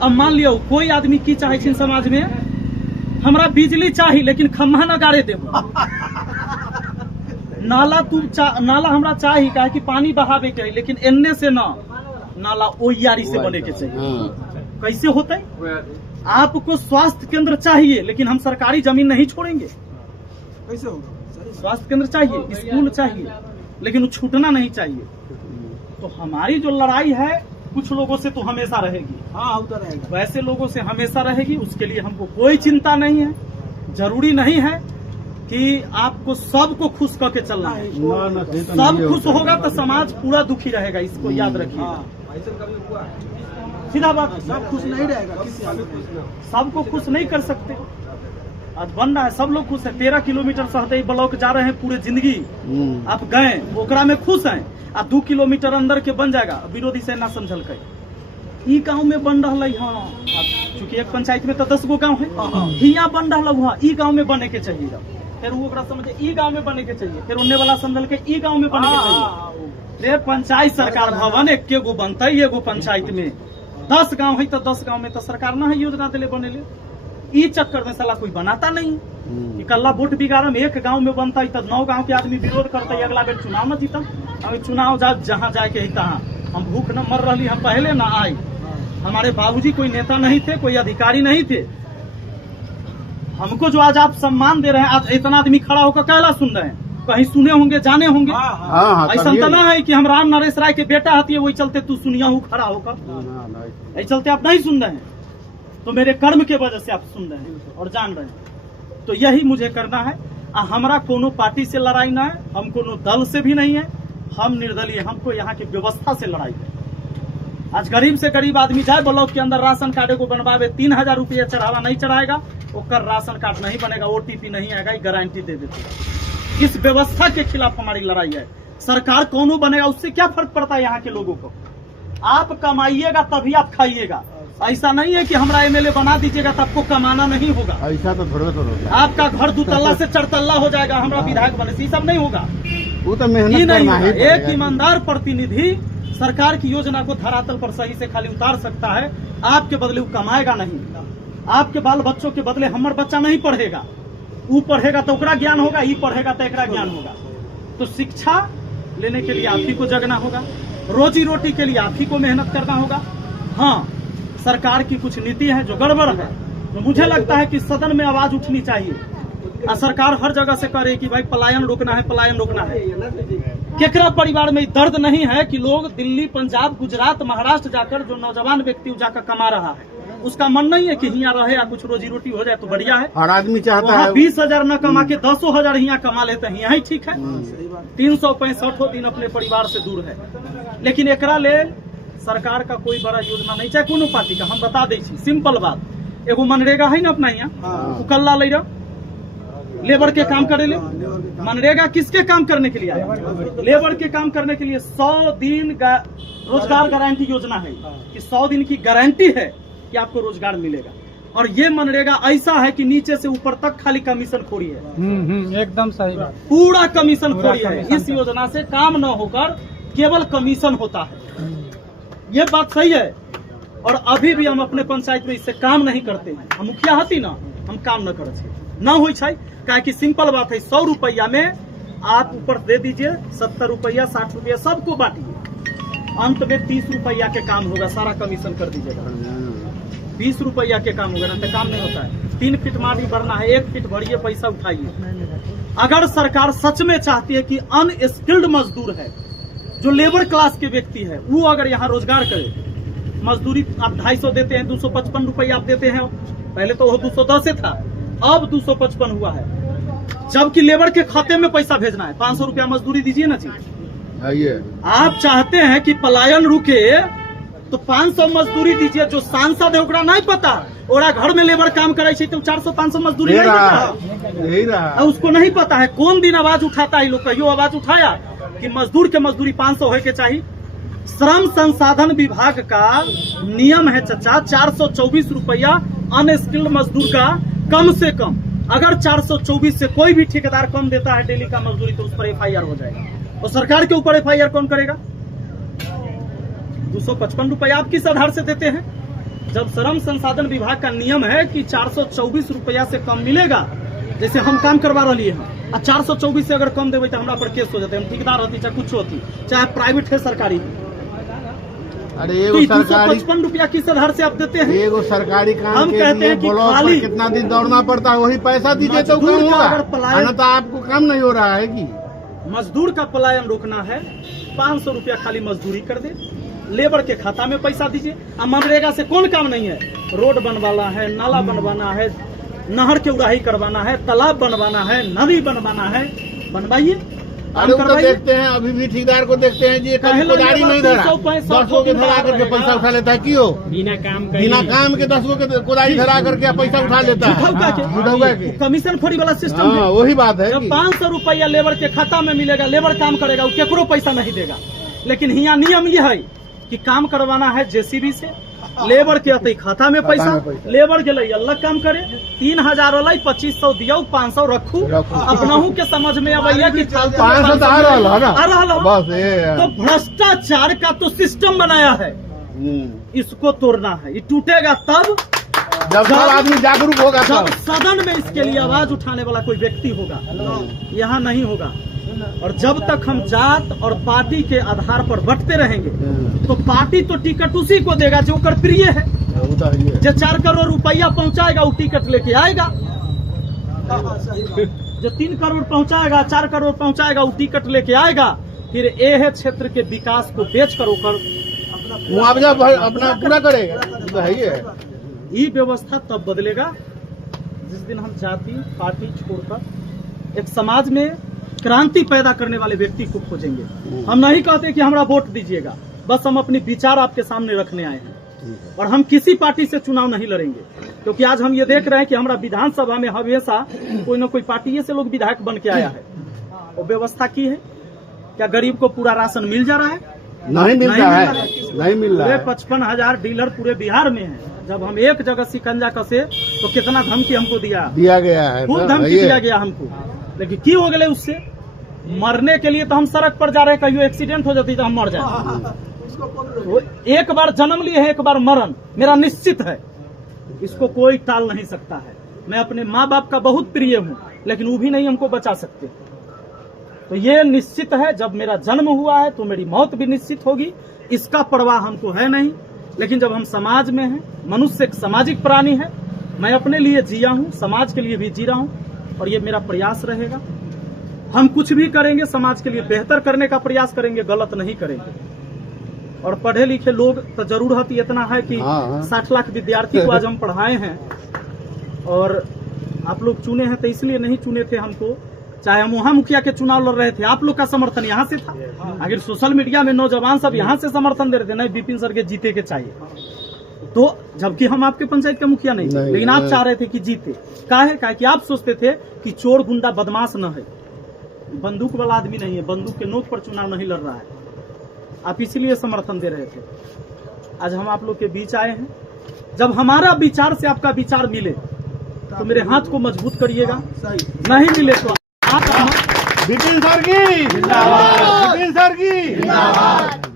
अब मान लियो कोई आदमी की चाहे छीन समाज में हमरा बिजली चाहिए लेकिन खम्भा न गाड़े देबो नाला हमरा चाहिए काहे कि पानी बहावे के है, लेकिन एन्ने से ना नाला ओ यारी से बने के चाहिए। कैसे होता है? आपको स्वास्थ्य केंद्र चाहिए लेकिन हम सरकारी जमीन नहीं छोड़ेंगे। कैसे होगा? स्वास्थ्य केंद्र चाहिए, स्कूल चाहिए, लेकिन वो छूटना नहीं चाहिए। तो हमारी जो लड़ाई है कुछ लोगों से तो हमेशा रहेगी, हाँ होता रहेगा, वैसे लोगों से हमेशा रहेगी। उसके लिए हमको कोई चिंता नहीं है। जरूरी नहीं है कि आपको सबको खुश करके चलना है। सब खुश होगा तो समाज पूरा दुखी रहेगा, इसको याद रखिए। सीधा बात, सब खुश नहीं रहेगा, सबको खुश नहीं कर सकते। आज बन रहा है, सब लोग खुश है। 13 किलोमीटर सहदेई ब्लॉक जा रहे हैं पूरे जिंदगी, आप गए ओकरा में खुश हैं। आ 2 किलोमीटर अंदर के बन जाएगा, विरोधी से ना समझल के ई गाँव में बन रहा है। चूंकि एक पंचायत में तो 10 गो गाँव है, हिया बन रहा है, ई गाँव में बने के चाहिए। फिर वो समझे ई गाँव में बने के चाहिए, फिर उन्ने वाला समझल के ई गाँव में बने के चाहिए। पंचायत सरकार भवन एक गो बनता है, एगो पंचायत में 10 गाँव है तो 10 गाँव में तो सरकार ना है योजना दिले बने ले। ई चक्कर में साला कोई बनाता नहीं। कल्ला वोट बिगाड़म एक गांव में बनता है तो 9 गांव के आदमी विरोध करता है, अगला बेर चुनाव न जीतम। अभी चुनाव जहाँ जाके ही तहाँ हम भूख न मर रही, हम पहले न आए। हमारे बाबूजी कोई नेता नहीं थे, कोई अधिकारी नहीं थे। हमको जो आज आप सम्मान दे रहे हैं, आज इतना आदमी खड़ा होकर कहला सुन रहे हैं, कहीं सुने होंगे जाने होंगे। ऐसा तो ना है कि हम राम नरेश राय के बेटा हती है वही चलते तू सुनिया हूँ खड़ा होकर, ऐसे चलते आप नहीं सुन रहे हैं। तो मेरे कर्म के वजह से आप सुन रहे हैं और जान रहे हैं। तो यही मुझे करना है। हमारा कोनो पार्टी से लड़ाई ना है, हम कोनो दल से भी नहीं है, हम निर्दलीय। हमको यहाँ की व्यवस्था से लड़ाई है। आज गरीब से गरीब आदमी जाए ब्लॉक के अंदर राशन कार्ड को बनवावे, 3000 रुपया चढ़ावा नहीं चढ़ाएगा, ओकर राशन कार्ड नहीं बनेगा, OTP नहीं आएगा, गारंटी दे देते। इस व्यवस्था के खिलाफ हमारी लड़ाई है। सरकार कौन बनेगा उससे क्या फर्क पड़ता है यहाँ के लोगों को। आप कमाइएगा तभी आप खाइएगा। ऐसा नहीं है कि हमारा MLA बना दीजिएगा तो आपको कमाना नहीं होगा। ऐसा तो थोड़ा होगा, आपका घर 2 तल्ला से 4 तल्ला हो जाएगा, हमारा विधायक बने से सब नहीं होगा। वो तो मेहनत नहीं होगा। एक ईमानदार प्रतिनिधि सरकार की योजना को धरातल पर सही से खाली उतार सकता है, आपके बदले वो कमाएगा नहीं। आपके बाल बच्चों के बदले हमार बच्चा नहीं पढ़ेगा, वो पढ़ेगा तो ओकरा ज्ञान होगा, ये पढ़ेगा तो एकरा ज्ञान होगा। तो शिक्षा लेने के लिए आप ही को जगना होगा, रोजी रोटी के लिए आप ही को मेहनत करना होगा। हाँ, सरकार की कुछ नीति है जो गड़बड़ है, तो मुझे लगता है कि सदन में आवाज उठनी चाहिए। सरकार हर जगह से करे कि भाई पलायन रोकना है, पलायन रोकना है। केकरा परिवार में दर्द नहीं है कि लोग दिल्ली, पंजाब, गुजरात, महाराष्ट्र जाकर जो नौजवान व्यक्ति जाकर कमा रहा है, उसका मन नहीं है कि यहाँ रहे या कुछ रोजी रोटी हो जाए तो बढ़िया है। हर आदमी चाहता है 20,000 न कमा के 10,000 यहाँ कमा लेते हैं, यहाँ ही ठीक है। 365 दिन अपने परिवार से दूर है। लेकिन एकरा ले सरकार का कोई बड़ा योजना नहीं, चाहे कोनो पार्टी का। हम बता दी सिंपल बात, एगो मनरेगा है ना अपना यहाँ, कल्ला ले रहा लेबर के काम करे ले। मनरेगा किसके काम करने के लिए आया? लेबर के काम करने के लिए। 100 दिन रोजगार गारंटी योजना है कि 100 दिन की गारंटी है कि आपको रोजगार मिलेगा। और ये मनरेगा ऐसा है कि नीचे से ऊपर तक खाली कमीशन खोरी है। एकदम सही बात, पूरा कमीशन खोरी है। इस योजना से काम न होकर केवल कमीशन होता है, ये बात सही है। और अभी भी हम अपने पंचायत में इससे काम नहीं करते हैं। हम मुखिया हती ना, हम काम न करे ना हो, काहे कि सिंपल बात है। 100 रुपया में आप ऊपर दे दीजिए, 70 रुपया, 60 रुपया सबको बांटिए, अंत में 30 रुपया के काम होगा। सारा कमीशन कर दीजिएगा, 20 रुपया के काम होगा ना, तो काम नहीं होता है। 3 फीट माटी भरना है, 1 फीट भरिए, पैसा उठाइए। अगर सरकार सच में चाहती है कि अनस्किल्ड मजदूर है, जो लेबर क्लास के व्यक्ति है, वो अगर यहाँ रोजगार करे, मजदूरी आप 250 देते हैं, 255 रुपया आप देते हैं। पहले तो वो 210 था, अब 255 हुआ है। जबकि लेबर के खाते में पैसा भेजना है, 500 रुपया मजदूरी दीजिए ना जी। आप चाहते हैं कि पलायन रुके तो 500 मजदूरी दीजिए। जो सांसद है ओकरा नहीं पता, ओरा घर में लेबर काम करे तो 400-500 मजदूरी नहीं पता, उसको नहीं पता है। कौन दिन आवाज उठाता है लोग? कहियो आवाज उठाया कि मजदूर के मजदूरी 500 है के चाहिए? श्रम संसाधन विभाग का नियम है चचा, 424 रुपया अनस्किल्ड मजदूर का कम से कम। अगर 424 से कोई भी ठेकेदार कम देता है डेली का मजदूरी तो उस पर FIR हो जाएगा। और सरकार के ऊपर FIR कौन करेगा? 255 रुपया आप किस आधार से देते हैं? जब श्रम संसाधन विभाग का नियम है कि 424 रुपया से कम मिलेगा, जैसे हम काम करवा रही है, 424 से अगर कम देवे तो हमारा पर केस हो जाते हैं, हम ठेकेदार होती चाहे कुछ होती, चाहे प्राइवेट है सरकारी है। अरे तो ये सरकारी 255 रुपया किस आधार से आप देते हैं? ये खाली काम हम के कहते लिए हैं कि ब्लॉक पर खाली कितना दिन दौड़ना पड़ता है, वही पैसा दीजिए तो मजदूर काम का होगा। अगर पलायन- अन्यथा आपको काम नहीं हो रहा है कि मजदूर का पलायन रोकना है, 500 रुपया खाली मजदूरी कर दे, लेबर के खाता में पैसा दीजिए। अब मनरेगा से कौन काम नहीं है? रोड बनवाना है, नाला बनवाना है, नहर के उड़ाही करवाना है, तालाब बनवाना है, नदी बनवाना है, बनवाइए, अरे वो तो देखते हैं, अभी भी ठेकेदार को देखते हैं जी कभी कोदारी नहीं धरा, 10 गो के धरा करके पैसा उठा लेता है। क्यों? बिना काम के 10 गो के कोदारी धरा करके पैसा उठा लेता है, झूठौगा के कमीशन फ्री वाला सिस्टम है। वही बात है। जब 500 रुपया लेबर के खाता में मिलेगा, लेबर काम करेगा, वो केकरो पैसा नहीं देगा। लेकिन यहाँ नियम ये है कि काम करवाना है जेसीबी से, लेबर के अति खाता में पैसा, लेबर के लिए अलग काम करे, 3000 वाला 2500 दियो, 500 रखू, अपनाहू के समझ में अवैया की 500 तो आ रहा है बस। तो भ्रष्टाचार का तो सिस्टम बनाया है, इसको तोड़ना है। ये टूटेगा तब जब सब आदमी जागरूक होगा, जब तब सदन में इसके लिए आवाज उठाने वाला कोई व्यक्ति होगा। यहाँ नहीं होगा। और जब तक हम जात और पार्टी के आधार पर बंटते रहेंगे तो पार्टी तो टिकट उसी को देगा जो कर प्रिय है। जो 4 करोड़ रुपया पहुंचाएगा वो टिकट लेके आएगा, जो 3 करोड़ पहुंचाएगा, 4 करोड़ पहुंचाएगा वो टिकट लेके आएगा। फिर ए क्षेत्र के विकास को बेच कर होकर मुआवजा अपना पूरा करेगा। तो है ये व्यवस्था तब बदलेगा जिस दिन हम जाति पार्टी छोड़कर एक समाज में क्रांति पैदा करने वाले व्यक्ति को खोजेंगे। हम नहीं कहते कि हमरा वोट दीजिएगा, बस हम अपनी विचार आपके सामने रखने आए हैं। और हम किसी पार्टी से चुनाव नहीं लड़ेंगे, क्योंकि आज हम ये देख रहे हैं कि हमारा विधानसभा में हमेशा कोई न कोई पार्टी से लोग विधायक बन के आया है। और व्यवस्था की है, क्या गरीब को पूरा राशन मिल जा रहा है? नहीं मिल रहा है, नहीं मिल रहा है। 55,000 डीलर पूरे बिहार में है। जब हम एक जगह शिकंजा कसे तो कितना धमकी हमको दिया गया है, खूब धमकी दिया गया हमको। लेकिन की हो गए उससे? मरने के लिए तो हम सड़क पर जा रहे हैं, कहीं एक्सीडेंट हो जाती तो हम मर जाए। तो एक बार जन्म लिए है, एक बार मरण मेरा निश्चित है, इसको कोई टाल नहीं सकता है। मैं अपने माँ बाप का बहुत प्रिय हूँ, लेकिन वो भी नहीं हमको बचा सकते। तो ये निश्चित है, जब मेरा जन्म हुआ है तो मेरी मौत भी निश्चित होगी, इसका परवाह हमको है नहीं। लेकिन जब हम समाज में हैं, मनुष्य एक सामाजिक प्राणी है, मैं अपने लिए जिया हूँ, समाज के लिए भी जी रहा हूँ, और ये मेरा प्रयास रहेगा। हम कुछ भी करेंगे समाज के लिए बेहतर करने का प्रयास करेंगे, गलत नहीं करेंगे। और पढ़े लिखे लोग तो जरूरत इतना है कि 60 लाख विद्यार्थी को आज हम पढ़ाए हैं। और आप लोग चुने हैं तो इसलिए नहीं चुने थे हमको, चाहे हम वहाँ मुखिया के चुनाव लड़ रहे थे, आप लोग का समर्थन यहाँ से था। अगर सोशल मीडिया में नौजवान सब यहाँ से समर्थन दे रहे थे, नहीं विपिन सर के जीते के चाहिए, तो जबकि हम आपके पंचायत का मुखिया नहीं, लेकिन आप चाह रहे थे कि जीते। काहे कि आप सोचते थे कि चोर गुंडा बदमाश न है, बंदूक वाला आदमी नहीं है, बंदूक के नोक पर चुनाव नहीं लड़ रहा है, आप इसीलिए समर्थन दे रहे थे। आज हम आप लोग के बीच आए हैं। जब हमारा विचार से आपका विचार मिले तो मेरे हाथ को मजबूत करिएगा, नहीं मिले तो आप विपिन सर की जिंदाबाद, विपिन सर की जिंदाबाद।